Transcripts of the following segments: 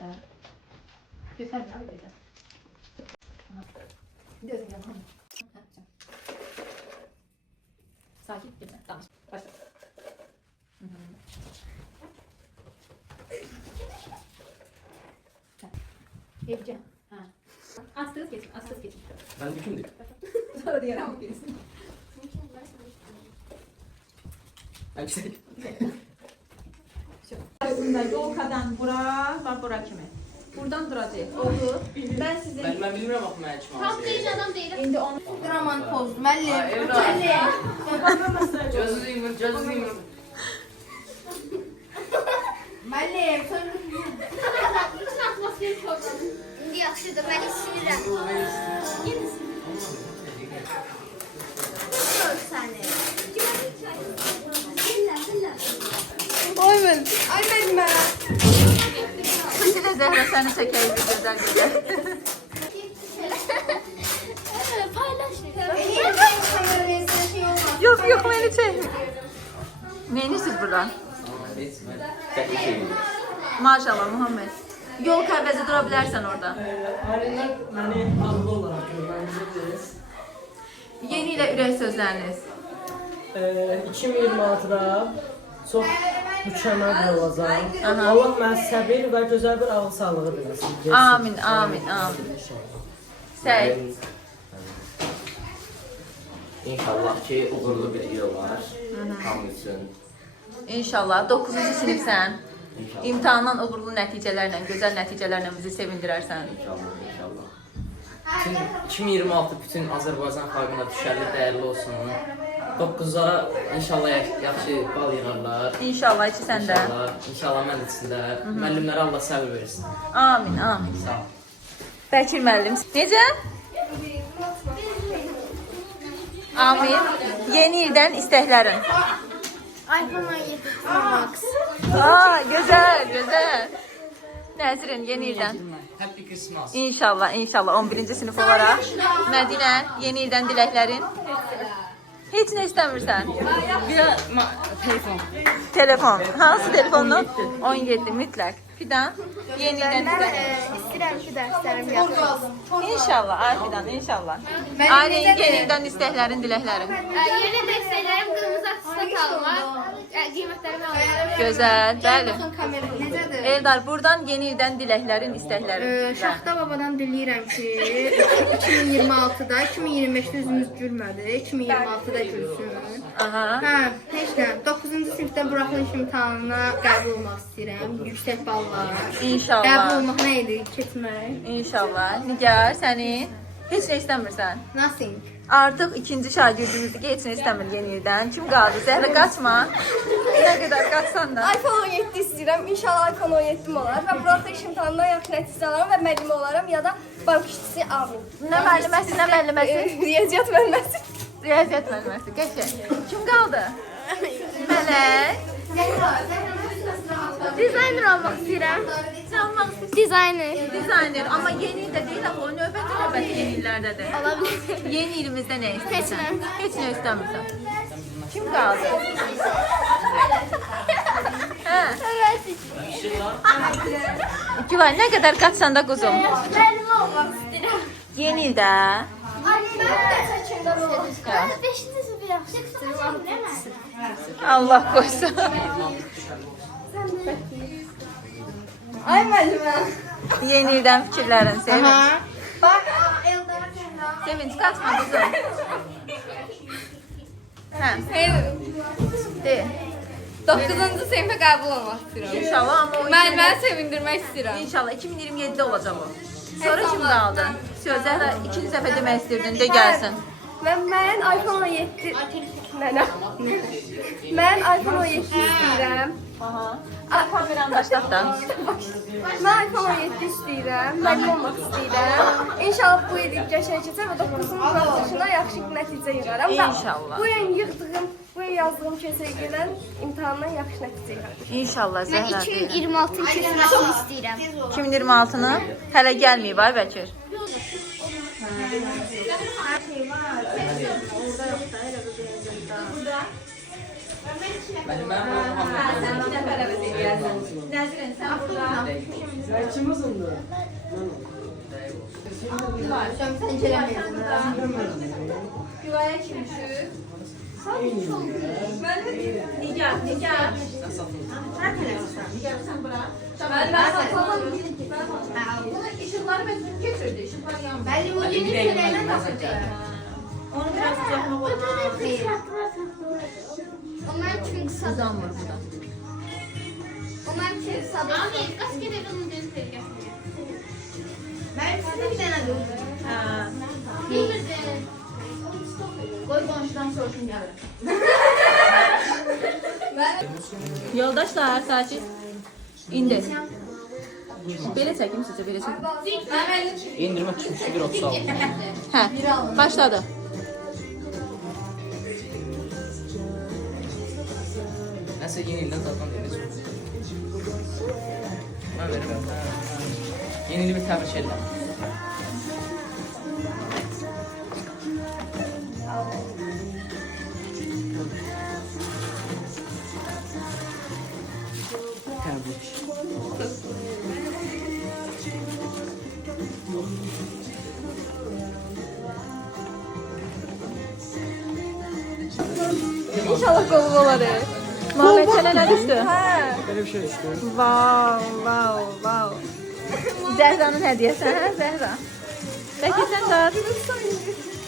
da. Güzel mi? Güzel. Gözüm yanıyor. Sakin, güzel. Tamam. Başla. Evcem. Ha. Astınız geçin, astınız geçin. Ben kimdik? Sonra diğer ama gelsin. Hangisi? Bunda yol kadar bura, bura kimi? Buradan duracak. Oldu. Ben sizin... Ben bilmiyorum aklıma açmam. Tam değil adam değilim. İndi onu... Draman poz, müəllim. Gözlüyüm, gözlüyüm. Müəllim, Lütfen atmosferi sorun. İndi yaxşıdır, ben sinirəm. Sor səni. Ay mən, ay müəllimə. Şimdi de Zehra seni çekeyim bir güzel güzel. Paylaşın. Yok yok beni çek. Neyini siz buradan? Maşallah Muhammed. Yol kahvesi durabilirsen orada. Aileler beni ağırlı olarak yönlendireceğiz. Yeni ile ürək sözleriniz. 2026'da çok mükemmel bir olacağım. Aha. Allah mən səbir və gözəl bir ağıl sağlığı versin. Amin, amin, amin. Sey. İnşallah ki uğurlu bir yıl var. Tam için. İnşallah 9. sinifsən. İnşallah. İmtahandan uğurlu nəticələrlə, gözəl nəticələrlə bizi sevindirərsən. İnşallah, inşallah. Bütün 2026 bütün Azərbaycan xalqına düşərli dəyərli olsun. 9'a inşallah yaxşı bal yığarlar. İnşallah içi səndə. İnşallah mən içində. Müəllimlərə Allah səbir versin. Amin, amin. Sağ ol. Bəkir müəllim. Necə? Amin. Yeni ildən istəklərin. iPhone 17 Pro Max. Aa, güzel, güzel. Nəzrin, yeni ildən. Happy Christmas. İnşallah, inşallah 11. sinif olaraq. Mədinə, yeni ildən diləklərin. Heç nə istəmirsən? Telefon. Telefon. Hansı telefonu? 17 mütləq. Fidan, yeni ildən diləklərin. İstəyirəm ki, dərslərim yaxşı. İnşallah, Ayfidan, inşallah. Ailənin yeni ildən istəklərin, diləklərin. Yeni dəstəklərim qırmızı aksisat almaq. Qiymətlərimi almaq. Gözəl, bəli. Kamera necədir? Eldar, buradan yeni ildən diləklərin, istəklərin. Şaxta babadan diləyirəm ki, 2026-da, 2025-də üzümüz gülmədi, 2026-da gülsün. Aha. Hə, heç nə. 9-cu sinifdə buraxılış imtahanına qəbul olmaq istəyirəm. Yüksək ballar. İnşallah. Qəbul olmaq nə idi? Keçmək. İnşallah. Nigar, səni heç nə istəmirsən. Nothing. Artıq ikinci şagirdimiz ki, heç nə istəmir yeni ildən. Kim qaldı? Zəhra qaçma. Nə qədər qaçsan da. iPhone 17 istəyirəm. İnşallah iPhone 17 olar və buraxılış imtahanından yaxşı nəticə alaram və müəllimə olaram ya da bank işçisi amin. Nə müəlliməsi, nə müəlliməsi? Riyaziyyat müəlliməsi. Riyaziyyat müəlliməsi. Qəşəng. Kim qaldı? Mələk. Dizayner olmaq istəyirəm. Nə olmaq istəyirsən? Dizayner. Dizayner. Amma yeni ildə deyil, amma o növbəti yeni illərdədir. Olabilir. Yeni ilimizdə nə istəyirsən? Heç nə. Heç nə istəmirsən. Kim qaldı? Hə? Evet. İki var. Nə qədər qaçsan da quzum? Müəllimə olmaq istəyirəm. Yeni ildə. Mən də çəkimdə olmaq istəyirəm. 5-ci sinif yaxşı qıtırım. Allah qoysun. Ay müəllimə. Yeni ildən fikirlərin Sevinç. Bax, Eldar Cənnə. Sevinç qaçma quzum. Hə. De. 9-cu sinifə qəbul olmaq istəyirəm. İnşallah amma o Müəlliməni sevindirmək istəyirəm. İnşallah 2027'de olacaq o. Sonra kim qaldı? Söz Zəhra ikinci dəfə demək istəyirdin de gəlsin. Mən iPhone 17 Mən iPhone 17 istəyirəm. Aha. Kameranı başlat da. Mən iPhone 17 istəyirəm. Müəllim olmaq istəyirəm. İnşallah bu il qəşəng keçər və 9-cu buraxılışına yaxşı bir nəticə yığaram. Və İnşallah. bu il yazdığım KSG-dən imtahandan yaxşı nəticə yığaram. İnşallah Mən Zəhra deyir. 2026-ın keçməsini istəyirəm. 2026'nı hələ gəlməyib ay Bəkir. Mənim Muhammed. Sən 2 nəfər əvəz edərsən. Nəzrin, sən burada. Sen kimsin de? Sen çelemeyedin. Güvaya kim düşür? Nigar. Sən satın. Ben satalım. Işıkları ben götürdü. Işıklar yanmıyor. Ben limujenin çeleğine takacağım. Onu biraz sıcaklığı koy. Onlar çünkü kısa. Uzanmır burada. Onlar çünkü kısa. Abi kaç kere bunun gösterge? Ben size bir tane dövdüm. Ha. Bir de Koy konuştan soruşun gelir. Yoldaşlar sakin. İndi. Belə çəkim sizə, belə çəkim. İndirmə düşmüşdü 1.36. Hə, başladı. Nəsə yeni ildən zaten demiş. Mən verirəm. Yeni ili bir təbrik edirəm. Təbrik. İnşallah qovub olar. Muhammed sənə nə düşdü? Böyle bir şey işte. Wow. Zəhranın hədiyyəsi, hə Zəhra? Bəlkə sən də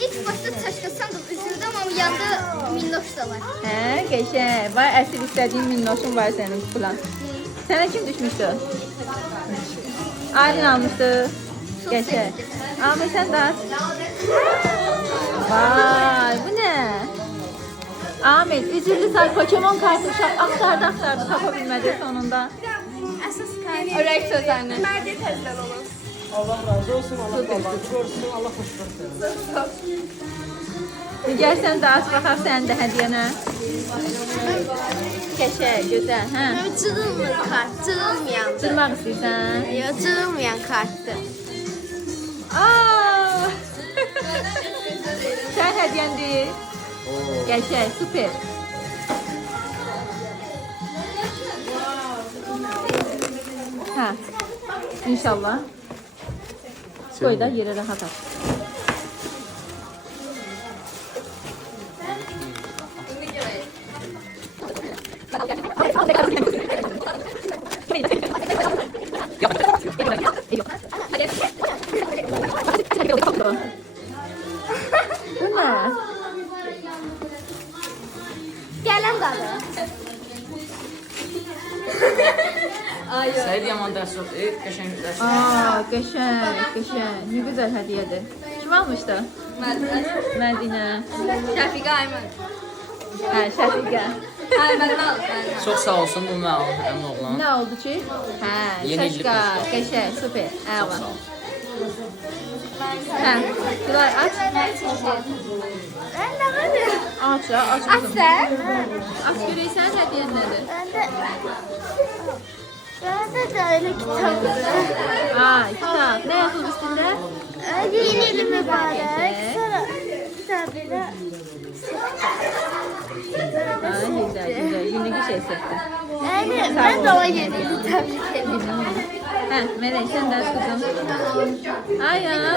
İlk başta çaşkasam da üzüldüm ama yanında minnoş da var. hə, qəşəng. Vay, əsl istədiyin minnoşun var sənin falan. Sənə kim düşmüşdü? Aylin almışdı. Qəşəng. Ahmet sən də at. Vay, bu nə? Ahmet, üzüllü say Pokemon kartı aktardı, tapa bilmədi sonunda. Əsas kaydı. Örək söz anne. Mərdiyə təzdən olur. Allah razı olsun, Allah babanı görsün, Allah xoşbəxt etsin. Nigar sən də aç baxaq sən də hədiyyənə. Qəşəng, gözəl, hə? Cırılmır kart, cırılmayan. Cırmaq istəyirsən? Yok, cırılmayan karttı. Aa! Sən hədiyyəndir. Qəşəng, super. Hə. İnşallah. Qoy da yerə rahat at. Bu nə? Gelen dadı. Səyid yaman dərs yox. Qəşəng dərs. Aa, qəşəng. Ne güzel hədiyyədir. Kim almışdı? Mədinə. Şəfiqə Ayman. Hə, Şəfiqə. Ayman aldı. Çox sağ olsun bu mənim əmin oğlan. Nə oldu ki? Hə, Yeni illik Şəşqa, posta. qəşəng, super. Çox Əla. sağ ol. Hə, Gülay aç. Ben de var. Aç ya, aç kızım. Sen? Aç görək sənin hədiyyən nədir? Ben de öyle kitap. Aa, kitab. Nə yazılıb üstündə? Yeni yıl mübarek. Sonra kitabıyla. Aa, güzel. Günlük iş esəfdir. Yani ben de o yeni yılı tebrik ediyorum. Hə, Mələk, sən də aç kızım. Ay, ana,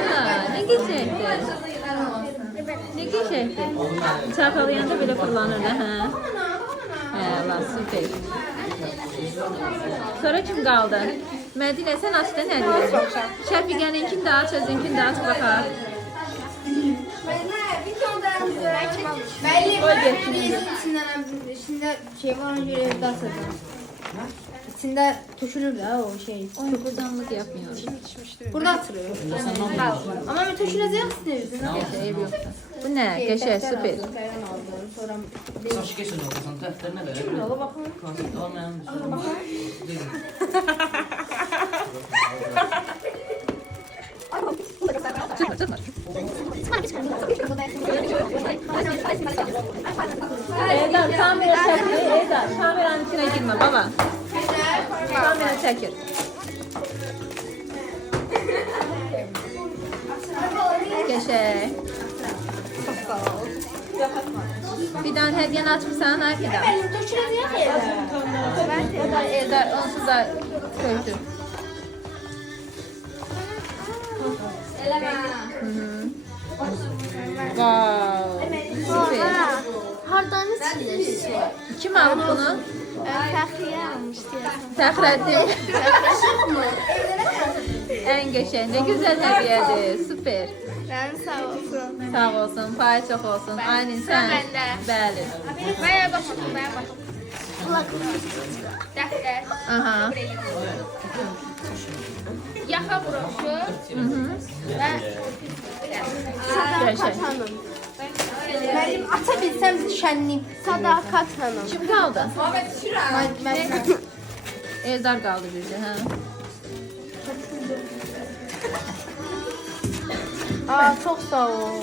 nə geçəkdir? Ne geçəkdir? Çarpalayanda belə fırlanır da, hə? Hə, Allah, super. Sonra kim qaldı? Mədinə, sən aç da nə deyir? Şəfiqəninkini də aç, özünkini də aç baxaq. Belli Koy var. geçsin. İçinde şey var, ona göre evde asacağım. İçinde tökülür da o şey. Çok uzanlık yapmıyor. Burada atılıyor. Ama ben töküleceğim sizin evde. Ev yoktu. Bu nə? Qəşəng, super. Sonra Saç keçin olsan, təhtlər nə qədər? Ola bakın. Konsept almayan. Çıxma. Eder, kamera çəkir. Eder, kameranın içine girmə, baba. Kamera çəkir. Qəşəng. Fidan hediyeni açmışsan ha Fidan. O da Eldar onsuz da köydü. Wow. Süper. Hardan içiyorsun? Kim aldı bunu? Fəxriyə almışdı. Fəxrəddin. En geçen ne güzel hediyedir. Süper. Mənim sağ olsun. Sağ olsun, pay çok olsun. Aynen sen. Məndə. Bəli. Mənə baxın, mənə baxın. Dəftər, Aha. yaxa broşu və Yaşa. Hanım. Mənim aça bilsəm şənlik. Sadakat hanım. Kim kaldı? Mən Eldar kaldı bizde. Ha. Aa, çox sağ ol.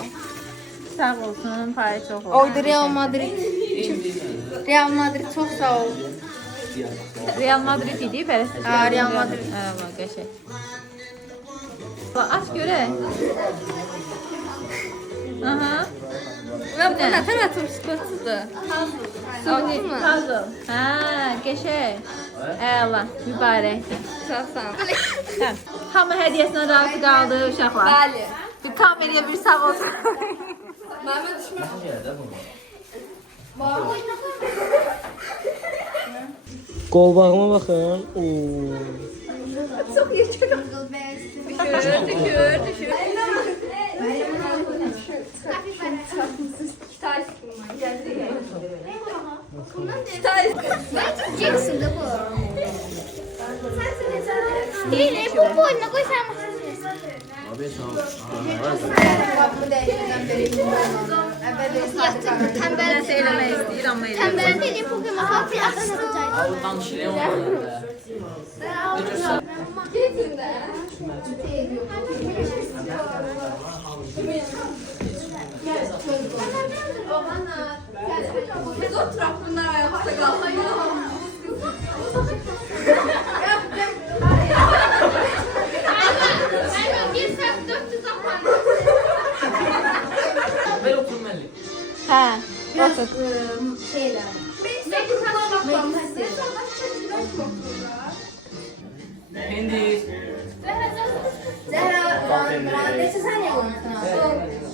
Sağ olsun, pay çok olsun. Oydu Real Madrid. Real Madrid çox sağ ol. Real Madrid idi, Pərəstişlər. Ha, Real Madrid. Eyvallah, qəşəng. Bax, aç görək. Aha. Və bu nə tər atım sportudur? Suni puzzle. Ha, qəşəng. Eyvallah, mübarəkdir. çox sağ ol. Tamam. Hamı hədiyəsinə razı qaldı uşaqlar. Bəli. Bir kameriyə bir sağ olsun. Qolbağıma baxın. Oo. Jackson'da bu. Değil, bu boyuna koy sen. Bu dəyişdən beri Tembel Nəsə eləmək istəyir, amma elə. Tembel değil, bu kadar hafif atacak. Allah'tan şirin olmadı. Mən bir saat 400 apardım. Ben oturum Melih. Hə, otur. şeylə. Hindi. Zəhra, neçə saniyə olmuşsun?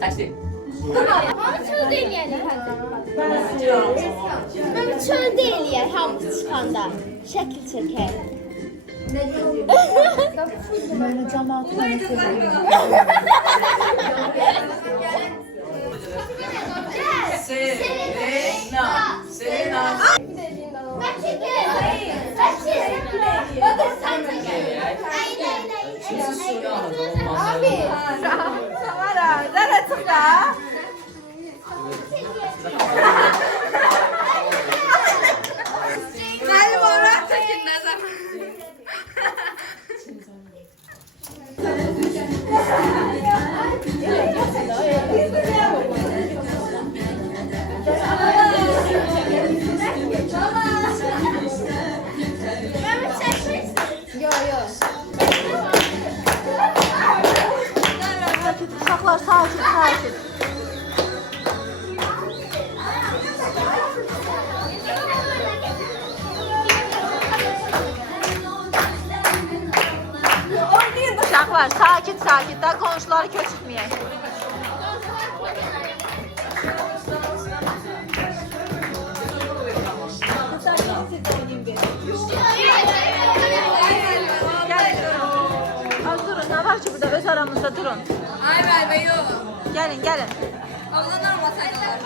Taksi. Çöldə eləyər Mən çöldə eləyər hamısı çıxanda. Şəkil çəkər. Mənə cəmaat Uşaqlar sakin, sakin. Uşaqlar sakin, sakin. Daha qonşuları köçürtməyək. Az durun, ne var ki burada öz aramızda durun. Ay, yox. Gelin, gelin. Ablanlar masaydalar.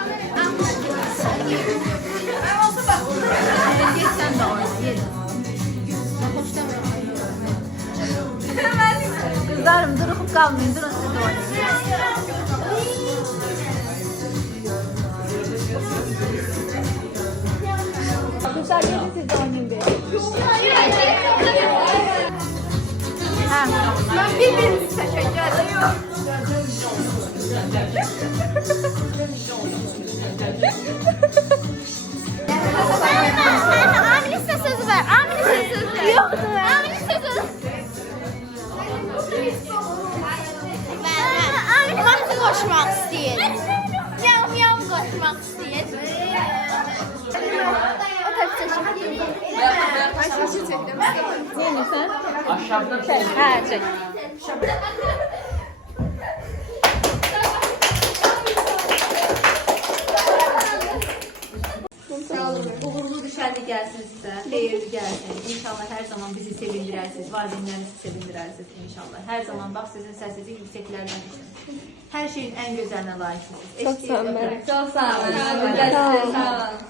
Geç sen de oyna, geç. Kızlarım durup kalmayın, durun siz de oynayın. Uşaq gelin siz də oynayın bir. Ben bir-birimizi seçeceğiz. Aminin size sözü ver. Aminin size sözü ver. Yoktu. Aminin size sözü. Amin vaxtı koşmak istəyir. Yav koşmak istəyir. O tabii seçim. Neyinirsən? Aşağıdan Hə, çək. Sağ olun. Uğurlu düşərli gəlsin sizə. Xeyirli gəlsin. İnşallah hər zaman bizi sevindirərsiniz. Valideynlərinizi sevindirərsiniz inşallah. Hər zaman bax sizin səsinizi yükseklərdən düşün. Hər şeyin ən gözəlinə layiqsiniz. Çok sağ olun. Çox sağ olun. Sağ olun.